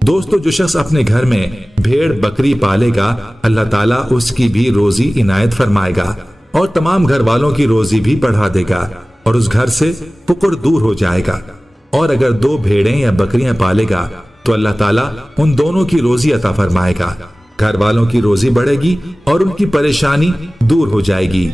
दोस्तों, जो शख्स अपने घर में भेड़ बकरी पालेगा, अल्लाह ताला उसकी भी रोजी इनायत फरमाएगा और तमाम घर वालों की रोजी भी बढ़ा देगा और उस घर से फुकर दूर हो जाएगा। और अगर 2 भेड़ें या बकरियां पालेगा तो अल्लाह ताला उन दोनों की रोजी अता फरमाएगा, घर वालों की रोजी बढ़ेगी और उनकी परेशानी दूर हो जाएगी।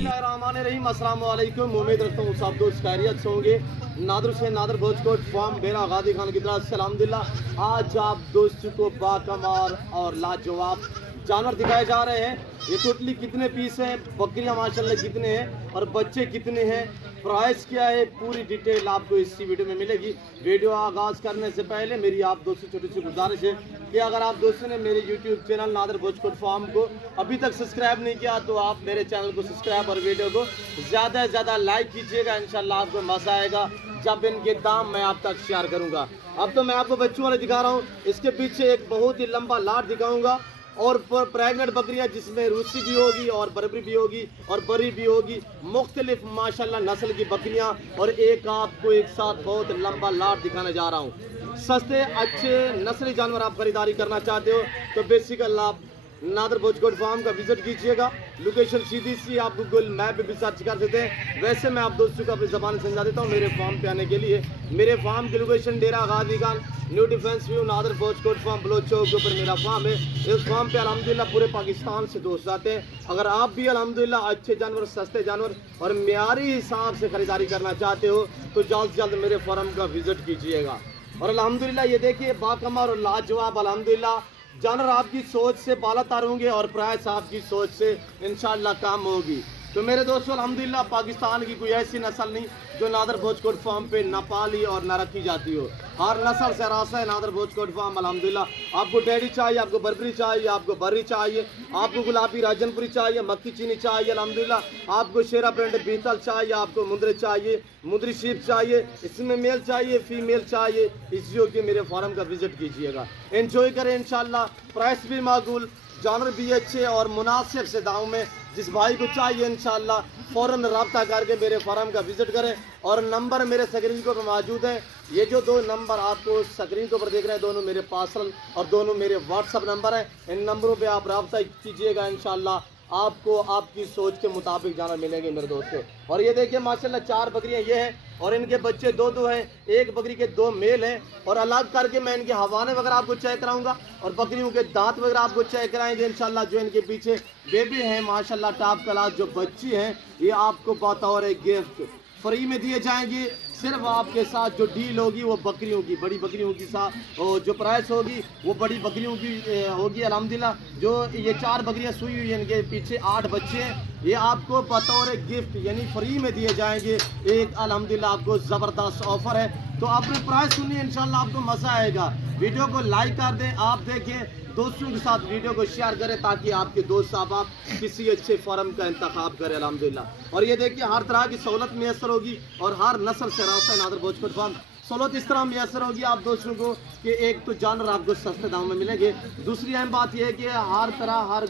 अस्सलाम वालेकुम, उम्मीद रखता हूँ सब दोस्त खैरियत से होंगे। नादर से नादर भोजकोट फार्म बेरा गादी खान की तरफ से अल्हम्दुलिल्लाह आज आप दोस्तों को बाकमाल और लाजवाब जानवर दिखाए जा रहे हैं। ये टोटली कितने पीस हैं, बकरियां माशाल्लाह कितने हैं और बच्चे कितने हैं, प्राइस क्या है, पूरी डिटेल आपको इसी वीडियो में मिलेगी। वीडियो आगाज़ करने से पहले मेरी आप दोस्तों छोटी सी गुजारिश है कि अगर आप दोस्तों ने मेरे YouTube channel Nadar Bhojkot farm को अभी तक सब्सक्राइब नहीं किया तो आप मेरे चैनल को सब्सक्राइब और वीडियो को ज़्यादा से ज़्यादा लाइक कीजिएगा। इंशाल्लाह आपको मज़ा आएगा जब इनके दाम मैं आप तक शेयर करूँगा। अब तो मैं आपको बच्चों वाले दिखा रहा हूँ, इसके पीछे एक बहुत ही लंबा लाट दिखाऊँगा और प्रेगनेंट बकरियां जिसमें रूसी भी होगी और बरबरी भी होगी और बरी भी होगी, मुख्तलिफ माशाल्लाह नस्ल की बकरियां और एक आपको एक साथ बहुत लंबा लाट दिखाने जा रहा हूं। सस्ते अच्छे नस्ली जानवर आप खरीदारी करना चाहते हो तो बेसिकली आप नादर भोजकोट फार्म का विजिट कीजिएगा। लोकेशन सीधी सी आप गूगल मैप पे भी सर्च कर सकते हैं। वैसे मैं आप दोस्तों को अपनी ज़बान समझा देता हूँ मेरे फार्म पे आने के लिए। मेरे फार्म की location Dera Ghazi Khan new defence view नादर भोजकोट फार्म बलोच चौक के ऊपर मेरा फार्म है। इस फार्म पे अल्हम्दुलिल्लाह पूरे पाकिस्तान से दोस्त आते हैं। अगर आप भी अल्हम्दुलिल्लाह अच्छे जानवर, सस्ते जानवर और म्यारी हिसाब से खरीदारी करना चाहते हो तो जल्द से जल्द मेरे फार्म का विजिट कीजिएगा। और अल्हम्दुलिल्लाह ये देखिए बाकमाल और लाजवाब अल्हम्दुलिल्लाह जानवर आपकी सोच से बालातर होंगे और प्राइस आपकी सोच से इंशाल्लाह काम होगी। तो मेरे दोस्तों अल्हम्दुलिल्लाह पाकिस्तान की कोई ऐसी नस्ल नहीं जो नादर भोजकोट फार्म पे न पाली और न रखी जाती हो। हर नस्ल से रास्ता है नादर भोजकोट फार्म अल्हम्दुलिल्लाह। आपको टेडी चाहिए, आपको बरबरी चाहिए, आपको बर्री चाहिए, आपको गुलाबी राजनपुरी चाहिए, मक्की चीनी चाहिए अल्हम्दुलिल्लाह, आपको शेरा प्रिंट बीतल चाहिए, आपको मुंदरी चाहिए, मुंदरी शीप चाहिए, इसमें मेल चाहिए, फीमेल चाहिए, इसलिए कि मेरे फार्म का विजिट कीजिएगा। एंजॉय करें इंशाल्लाह। प्राइस भी माकूल, जानवर भी अच्छे और मुनासिब से दाम में। जिस भाई को चाहिए इंशाल्लाह फ़ौरन रब्ता करके मेरे फार्म का विजिट करें। और नंबर मेरे स्क्रीन के ऊपर मौजूद है। ये जो 2 नंबर आपको स्क्रीन के ऊपर देख रहे हैं दोनों मेरे पर्सनल और दोनों मेरे व्हाट्सअप नंबर हैं। इन नंबरों पे आप रब्ता कीजिएगा, इंशाल्लाह आपको आपकी सोच के मुताबिक जानवर मिलेंगे मेरे दोस्तों। और ये देखिए माशाल्लाह 4 बकरियां ये हैं और इनके बच्चे 2 हैं। एक बकरी के 2 मेल हैं और अलग करके मैं इनके हवाने वगैरह आपको चेक कराऊंगा और बकरियों के दांत वगैरह आपको चेक कराएंगे इंशाल्लाह। जो इनके पीछे बेबी हैं माशाल्लाह टॉप क्लास जो बच्ची हैं, ये आपको बतौर एक गिफ्ट फ्री में दिए जाएंगे। सिर्फ आपके साथ जो डील होगी वो बकरियों की, बड़ी बकरियों की साथ और जो प्राइस होगी वो बड़ी बकरियों की होगी अल्हम्दुलिल्लाह। जो ये 4 बकरियां सुई हुई हैं, इनके पीछे 8 बच्चे हैं, ये आपको बतौर गिफ्ट यानी फ्री में दिए जाएंगे। एक अल्हम्दुलिल्लाह आपको ज़बरदस्त ऑफर है। तो आपने प्राइस सुनिए, इंशाल्लाह आपको मज़ा आएगा। वीडियो को लाइक कर दें, आप देखें, दोस्तों के साथ वीडियो को शेयर करें ताकि आपके दोस्त साहब आप किसी अच्छे फार्म का इंतखाब करें अल्हम्दुलिल्लाह। और ये देखिए हर तरह की सहूलत मैसर होगी और हर नस्ल से रास्ता नादर भोजकोट फार्म सहूलत इस तरह मैसर होगी आप दोस्तों को कि एक तो जानवर आपको सस्ते दाम में मिलेंगे। दूसरी अहम बात यह है कि हर तरह हर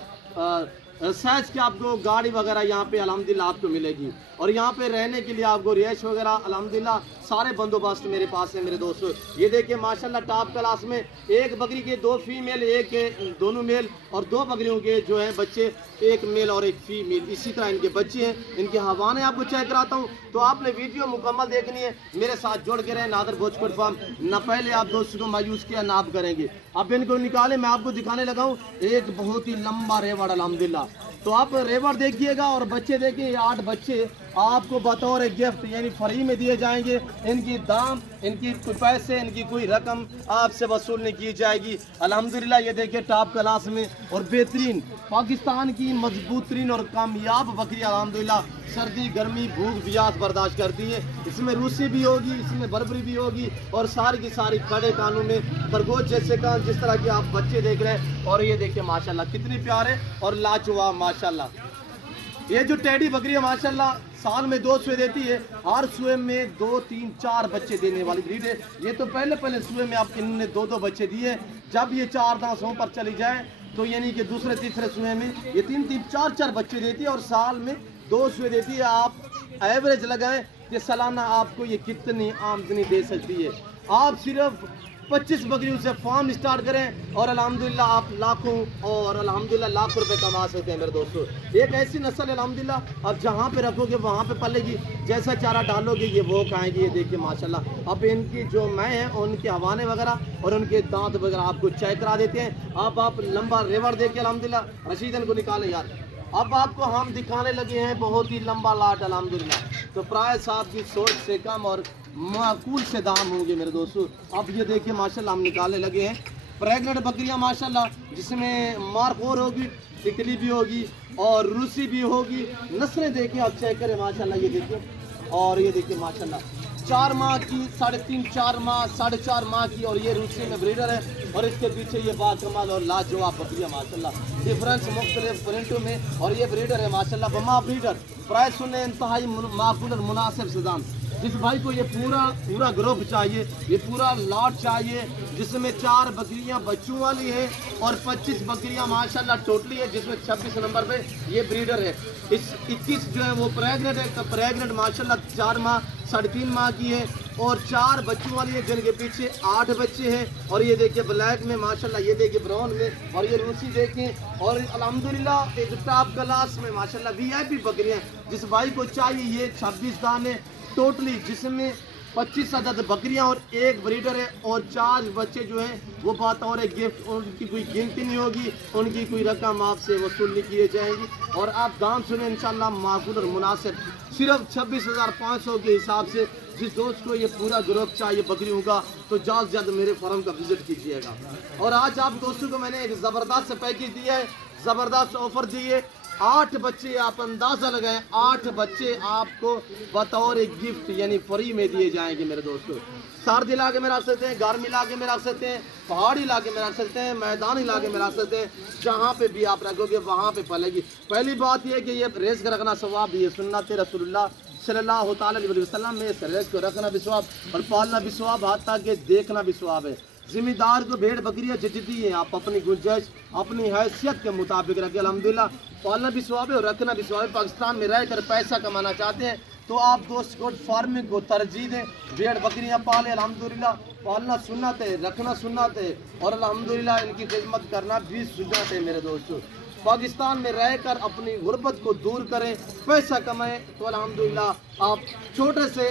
साइज की आपको गाड़ी वगैरह यहाँ पे अल्हम्दुलिल्लाह आपको मिलेगी। और यहाँ पे रहने के लिए आपको रिहाइश वगैरह अल्हम्दुलिल्लाह सारे बंदोबस्त मेरे पास है मेरे दोस्तों। ये देखिए माशाल्लाह टॉप क्लास में एक बकरी के 2 फीमेल, एक के दोनों मेल और 2 बकरियों के जो है बच्चे, एक मेल और एक फीमेल, इसी तरह इनके बच्चे हैं। इनके हवाने आपको चेक कराता हूँ। तो आपने वीडियो मुकम्मल देखनी है, मेरे साथ जुड़ के रहे। नादर भोजकोट फार्म न पहले आप दोस्तों को मायूस किया ना आप करेंगे। अब इनको निकाले, मैं आपको दिखाने लगा हूँ एक बहुत ही लंबा रेवड़ अल्हम्दुलिल्लाह। तो आप रेवड़ देखिएगा और बच्चे देखिए, 8 बच्चे आपको बतौर गिफ्ट यानी फ्री में दिए जाएंगे। इनकी दाम, इनकी कोई पैसे, इनकी कोई रकम आपसे वसूल नहीं की जाएगी अल्हम्दुलिल्लाह। ये देखिए टॉप क्लास में और बेहतरीन पाकिस्तान की मजबूत तरीन और कामयाब बकरी अल्हम्दुलिल्लाह सर्दी गर्मी भूख प्यास बर्दाश्त करती है। इसमें रूसी भी होगी, इसमें बरबरी भी होगी और सारी की सारी खड़े कानों में खरगोश जैसे कान, जिस तरह के आप बच्चे देख रहे हैं। और ये देखिए माशाल्लाह कितनी प्यारे और लाजवाब माशाल्लाह। ये जो टेडी बकरी है माशाल्लाह साल में 2 सुए देती है। हर सुए में 2, 3, 4 बच्चे देने वाली ब्रीड है। ये तो पहले सुए में आप इन्होंने 2 बच्चे दिए। जब ये 4 दांतों पर चली जाए तो यानी कि दूसरे तीसरे सुए में ये 3, 4 बच्चे देती है और साल में 2 सुए देती है। आप एवरेज लगाएं कि सालाना आपको ये कितनी आमदनी दे सकती है। आप सिर्फ 25 बकरियों से फार्म स्टार्ट करें और अल्हम्दुलिल्लाह आप लाखों और अल्हम्दुलिल्लाह लाख रुपए कमा सकते हैं मेरे दोस्तों। एक ऐसी नस्ल अल्हम्दुलिल्लाह आप जहाँ पे रखोगे वहाँ पे पलेगी, जैसा चारा डालोगे ये वो खाएंगे। ये देखिए माशाल्लाह। अब इनकी जो मैं हैं उनके हवाने वगैरह और उनके दांत वगैरह आपको चेक करा देते हैं। आप लंबा रेवड़ देखिए अल्हम्दुलिल्लाह। रशीदन को निकाले यार। अब आपको हम दिखाने लगे हैं बहुत ही लंबा लाट अल्हम्दुलिल्लाह। तो प्राइस आपकी सोच से कम और माकूल से दाम होंगे मेरे दोस्तों। अब ये देखिए माशाल्लाह हम निकालने लगे हैं प्रेग्नेंट बकरियां माशाल्लाह, जिसमें मारखोर होगी, टिकली भी होगी और रूसी भी होगी। नस्लें देखिए आप चेक करें माशाल्लाह। ये देखिए और ये देखिए माशाल्लाह 4 माह की, 3.5 4 माह 4.5 माह की, और ये रूसी में ब्रीडर है। और इसके पीछे ये बाकमाल और लाजवाब बकरियां माशाल्लाह। डिफरेंस मुख्तलिफ प्रिंटों में और ये ब्रीडर है माशाल्लाह, बमा ब्रीडर। प्राइस सुनने इंतहाई माकूल और मुनासिब से दाम। जिस भाई को ये पूरा ग्रुप चाहिए, ये पूरा लॉट चाहिए, जिसमें 4 बकरियां बच्चों वाली है और 25 बकरियां माशाल्लाह टोटली है, जिसमें 26 नंबर पे ये ब्रीडर है। इस 21 जो है वो प्रेग्नेंट है। तो प्रेग्नेंट माशाल्लाह 4 माह 3.5 माह की है और 4 बच्चों वाली है, जिनके पीछे 8 बच्चे हैं। और ये देखिए ब्लैक में माशाल्लाह, ये देखिए ब्राउन में, और ये रूसी देखें। और अल्हम्दुलिल्लाह एक टॉप क्लास में माशाल्लाह VIP बकरियां। जिस भाई को चाहिए ये 26 दाने टोटली, जिसमें 25 अदद बकरियां और 1 ब्रीडर है और 4 बच्चे जो हैं वो बात और एक गिफ्ट। उनकी कोई गिनती नहीं होगी, उनकी कोई रकम आपसे वसूल नहीं किए जाएंगी। और आप दाम सुने इंशाल्लाह माकूल और मुनासिब, सिर्फ 26,500 के हिसाब से। जिस दोस्त को ये पूरा ग्रुप चाहिए बकरियों का तो ज़्यादा से ज़्यादा मेरे फार्म का विजिट कीजिएगा। और आज आप दोस्तों को मैंने एक ज़बरदस्त पैकेज दिया है, ज़बरदस्त ऑफर दी है। 8 बच्चे आप अंदाज़ा लगाएं, 8 बच्चे आपको बतौर एक गिफ्ट यानी फ्री में दिए जाएंगे मेरे दोस्तों। सर्द इलाके में रख सकते हैं, गर्म इलाके में रख सकते हैं, पहाड़ी इलाके में रख सकते हैं, मैदानी इलाके में रख सकते हैं। जहाँ पे भी आप रखोगे वहाँ पे पलेगी। पहली बात यह कि ये रेस का रखना सवाब भी है, सुन्नत रसूलुल्लाह सल्लल्लाहु अलैहि वसल्लम में इस रेस को रखना भी सवाब और पालना भी सवाब, हाथ के देखना भी सवाब है। जिम्मेदार को भेड़ बकरियां जितनी हैं आप अपनी गुंजाइश अपनी हैसियत के मुताबिक रखें। अल्हम्दुलिल्लाह पालना भी सवाब है और रखना भी सवाब है। पाकिस्तान में रहकर पैसा कमाना चाहते हैं तो आप दोस्त गोट फार्मिंग को तरजीह दें, भेड़ बकरियां पालें। अल्हम्दुलिल्लाह पालना सुन्नत है, रखना सुन्नत है और अल्हम्दुलिल्लाह इनकी खिदमत करना भी सुन्नत है मेरे दोस्तों। पाकिस्तान में रहकर अपनी गुर्बत को दूर करें, पैसा कमाएं तो अल्हम्दुलिल्लाह आप छोटे से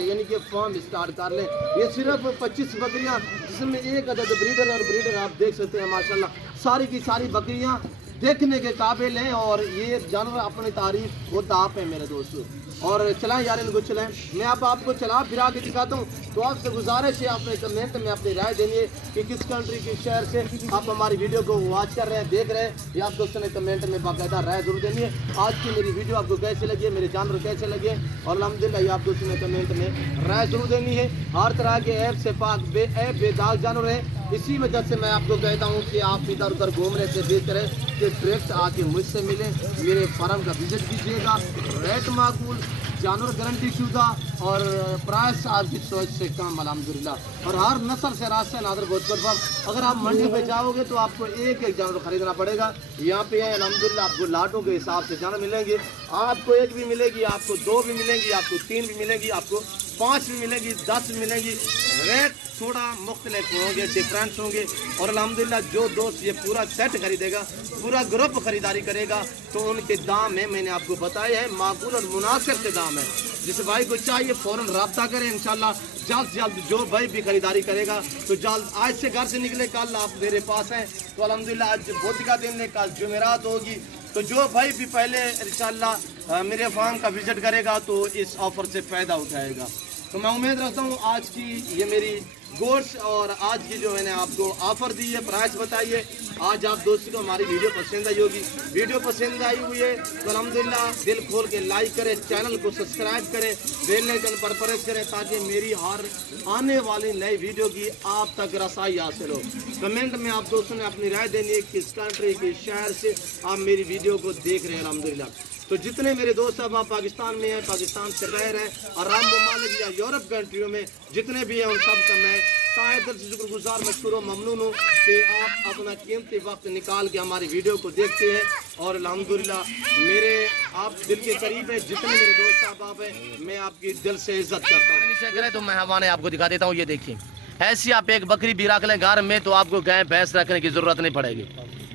यानी कि फार्म स्टार्ट कर लें। ये सिर्फ 25 बकरियां, जिसमें 1 अदद ब्रीडर और ब्रीडर आप देख सकते हैं माशाल्लाह। सारी की सारी बकरियां देखने के काबिल हैं और ये जानवर अपनी तारीफ वो ताप है मेरे दोस्तों। और चलाएं यार, इनको चलाएं। मैं आपको चला फिरा के दिखाता हूँ। तो आपसे गुजारिश है आपने कमेंट में अपनी राय देनी है कि किस कंट्री किस शहर से आप हमारी वीडियो को वॉच कर रहे हैं, देख रहे हैं। ये आप दोस्तों ने कमेंट में बाकायदा राय जरूर देनी है। आज की मेरी वीडियो आपको कैसे लगी है, मेरे जानवर कैसे लगे, और अल्हम्दुलिल्लाह ये आप दोस्तों ने कमेंट में राय जरूर देनी है। हर तरह के ऐप से पाक बेदाग जानवर है। इसी वजह से मैं आपको कहता हूँ कि आप इधर उधर घूमने से बेहतर है कि डायरेक्ट आके मुझसे मिलें, मेरे फार्म का विजिट कीजिएगा। रेट माकूल, जानवर गारंटी शुदा और प्राइस आपकी सोच से कम अल्हम्दुलिल्लाह। और हर नस्ल से रास्ते नादर भोजपुर पर अगर आप मंडी पे जाओगे तो आपको एक जानवर खरीदना पड़ेगा। यहाँ पे है अल्हम्दुलिल्लाह आपको लाटों के हिसाब से जानवर मिलेंगे। आपको 1 भी मिलेगी, आपको 2 भी मिलेंगी, आपको 3 भी मिलेगी, आपको 5 भी मिलेगी, 10 भी मिलेगी। रेट थोड़ा मुख्तलिफ होंगे, डिफरेंस होंगे। और अल्हम्दुलिल्लाह जो दोस्त ये पूरा सेट खरीदेगा, पूरा ग्रुप खरीदारी करेगा तो उनके दाम है मैंने आपको बताए हैं माकूल और मुनासिब से दाम है। जिस भाई को चाहिए फ़ौरन रब्ता करें। इंशाल्लाह जल्द से जल्द जो भाई भी खरीदारी करेगा तो जल्द आज से घर से निकले, कल आप मेरे पास हैं तो अल्हम्दुलिल्लाह आज बुध का दिन है, कल जुमेरात होगी। तो जो भाई भी पहले इंशाल्लाह मेरे फार्म का विजिट करेगा तो इस ऑफ़र से फ़ायदा उठाएगा। तो मैं उम्मीद रखता हूँ आज की ये मेरी गोश्त और आज की जो मैंने आपको ऑफ़र दी है, प्राइस बताइए। आज आप दोस्तों को हमारी वीडियो पसंद आई होगी। वीडियो पसंद आई हुई है तो अल्हम्दुलिल्लाह दिल खोल के लाइक करें, चैनल को सब्सक्राइब करें, बेल आइकन पर प्रेस करें ताकि मेरी हर आने वाली नई वीडियो की आप तक रसाई हासिल हो। कमेंट में आप दोस्तों ने अपनी राय देनी है किस कंट्री किस शहर से आप मेरी वीडियो को देख रहे हैं। अल्हम्दुलिल्लाह तो जितने मेरे दोस्त अब आप पाकिस्तान में हैं, पाकिस्तान से रह रहे हैं, अरब ममालिक या यूरोप कंट्रियों में जितने भी हैं उन सब का मैं शायद दिल से शुक्रगुजार मशकूर व ममनून हूँ कि आप अपना कीमती वक्त निकाल के हमारी वीडियो को देखते हैं। और अल्हम्दुलिल्लाह मेरे आप दिल के करीब हैं, जितने मेरे दोस्त आप हैं मैं आपकी दिल से इज्जत करता हूँ। नीचे करें तो मैं हवाने आपको दिखा देता हूँ। ये देखिए ऐसी आप एक बकरी भी रख लें घर में तो आपको गाय भैंस रखने की ज़रूरत नहीं पड़ेगी।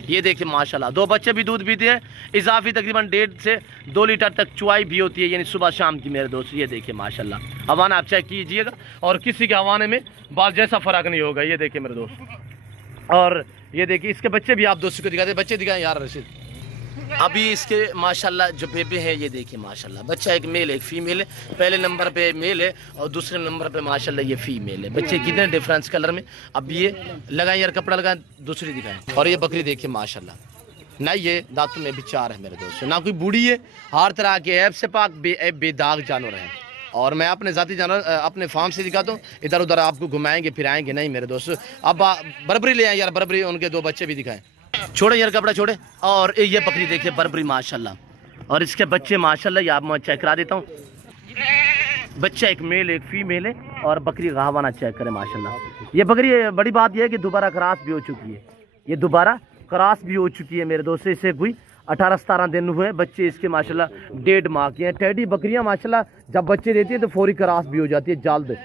ये देखिए माशाल्लाह, 2 बच्चे भी दूध पीते हैं, इजाफी तकरीबन 1.5 से 2 लीटर तक चुवाई भी होती है, यानी सुबह शाम की मेरे दोस्त। ये देखिए माशाल्लाह, हवाना आप चेक कीजिएगा और किसी के हवाने में बाल जैसा फ़र्क नहीं होगा। ये देखिए मेरे दोस्त, और ये देखिए इसके बच्चे भी आप दोस्तों को दिखाते, बच्चे दिखाएं यार रशीद। अभी इसके माशाल्लाह जो बेबे हैं, ये देखिए माशाल्लाह, बच्चा एक मेल एक फीमेल है, पहले नंबर पे मेल है और दूसरे नंबर पे माशाल्लाह ये फीमेल है। बच्चे कितने डिफरेंस कलर में। अब ये लगाएं यार, कपड़ा लगाएं, दूसरी दिखाएं। और ये बकरी देखिए माशाल्लाह, ना ये दांतों में भी 4 है मेरे दोस्तों, ना कोई बूढ़ी है, हर तरह के ऐब से पाक बेदाग जानवर हैं। और मैं अपने ज़ाती जानवर अपने फार्म से दिखाता हूँ, इधर उधर आपको घुमाएंगे फिराएंगे नहीं मेरे दोस्तों। अब बरबरी ले आए यार, बरबरी, उनके 2 बच्चे भी दिखाएं, छोड़े यार कपड़ा छोड़े। और ये बकरी देखिए बरबरी माशाल्लाह, और इसके बच्चे माशाल्लाह, ये आप मैं चेक करा देता हूँ। बच्चा एक मेल एक फीमेल है और बकरी का हवाना चेक करें माशाल्लाह। ये बकरी, बड़ी बात यह है कि दोबारा क्रॉस भी हो चुकी है, ये दोबारा क्रॉस भी हो चुकी है मेरे दोस्तों। इसे कोई 18-17 दिन हुए, बच्चे इसके माशाल्लाह 1.5 माह के हैं। टेडी बकरियां माशाल्लाह जब बच्चे देती है तो फौरी क्रॉस भी हो जाती है, जल्द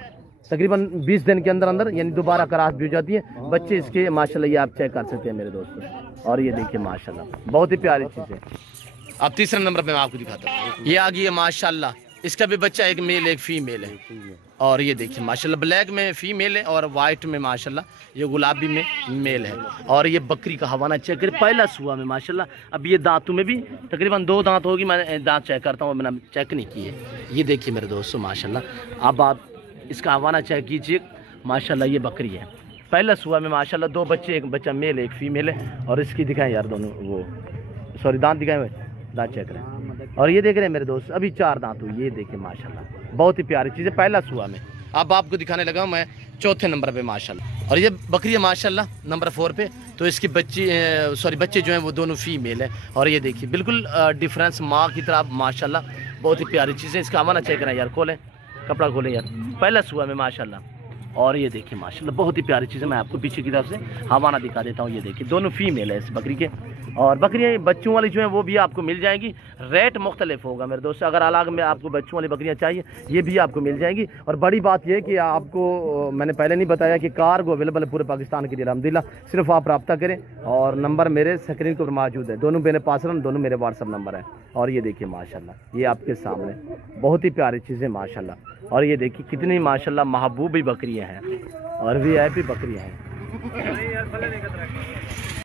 तकरीबन 20 दिन के अंदर अंदर, यानी दोबारा क्रॉस भी हो जाती है। बच्चे इसके माशाल्लाह ये आप चेक कर सकते हैं मेरे दोस्तों। और ये देखिए माशाल्लाह, बहुत ही प्यारी चीज़ है। अब तीसरे नंबर पे मैं आपको दिखाता हूँ, ये आ गई है माशाल्लाह, इसका भी बच्चा एक मेल एक फीमेल है। और ये देखिए माशाल्लाह, ब्लैक में फीमेल है और वाइट में माशाल्लाह ये गुलाबी में मेल है। और ये बकरी का हवाना चेक करें, पहला सुआ में माशाल्लाह। अब ये दांतों में भी तकरीबन 2 दांत होगी, मैं दांत चेक करता हूँ, मैंने चेक नहीं किए। ये देखिए मेरे दोस्तों माशाल्लाह, अब आप इसका हवाना चेक कीजिए माशाल्लाह, ये बकरी है पहला सुआ में माशाल्लाह, 2 बच्चे, एक बच्चा मेल एक फीमेल है। और इसकी दिखाएं यार दोनों, वो सॉरी दांत दिखाएं हुए, दांत चेक करें। और ये देख रहे हैं मेरे दोस्त, अभी 4 दांत हुई, ये देखिए माशाल्लाह, बहुत ही प्यारी चीज़ है, पहला सुआ में। अब आपको दिखाने लगा मैं चौथे नंबर पे माशाल्लाह। और ये बकरी है माशाल्लाह नंबर 4 पे, तो इसकी बच्चे जो हैं वो दोनों फीमेल है। और ये देखिए बिल्कुल डिफरेंस माँ की तरह माशाल्लाह, बहुत ही प्यारी चीज़ है। इसका हवाना चेक करें यार, खोलें कपड़ा खोलें यार, पहला सुआ में माशाल्लाह। और ये देखिए माशाल्लाह, बहुत ही प्यारी चीज़ है। मैं आपको पीछे की तरफ से हवाना दिखा देता हूँ। ये देखिए दोनों फीमेल है इस बकरी के। और बकरियाँ बच्चों वाली जो हैं वो भी आपको मिल जाएंगी, रेट मुख्तलिफ होगा मेरे दोस्त। अगर अलग में आपको बच्चों वाली बकरियाँ चाहिए, ये भी आपको मिल जाएंगी। और बड़ी बात यह है कि आपको मैंने पहले नहीं बताया कि कार्गो अवेलेबल है पूरे पाकिस्तान के लिए अल्हम्दुलिल्लाह। सिर्फ आप रब्ता करें, और नंबर मेरे स्क्रीन पर मौजूद है, दोनों मेरे पास हैं, दोनों मेरे व्हाट्सअप नंबर है। और ये देखिए माशाल्लाह, ये आपके सामने बहुत ही प्यारी चीज़ें माशाल्लाह। और ये देखिए कितनी माशाल्लाह महबूबी बकरियाँ हैं और VIP बकरियाँ हैं।